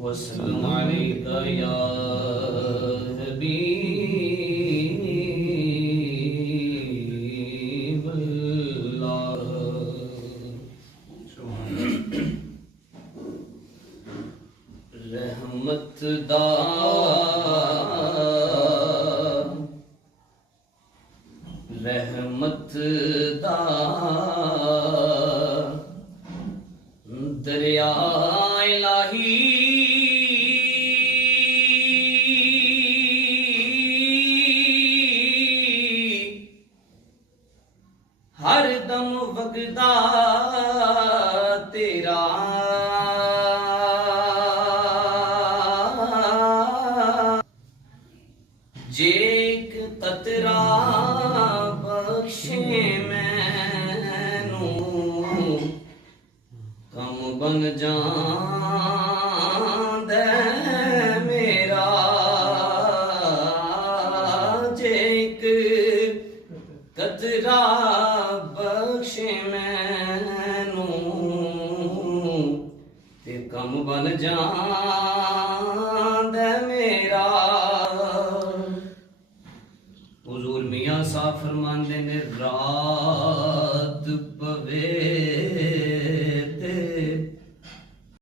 वसल्लम अलैका या हबीबल्लाह। रहमत दा रहमत दा दरिया इलाही हर दम वगदा तेरा जे एक कतरा बख्शे मैनू कम बन जांदे मेरा। जे एक कतरा बख्शे मैनू ते कम बन जांदे मेरा। हुजूर मियां साहब फरमांदे ने रात पवे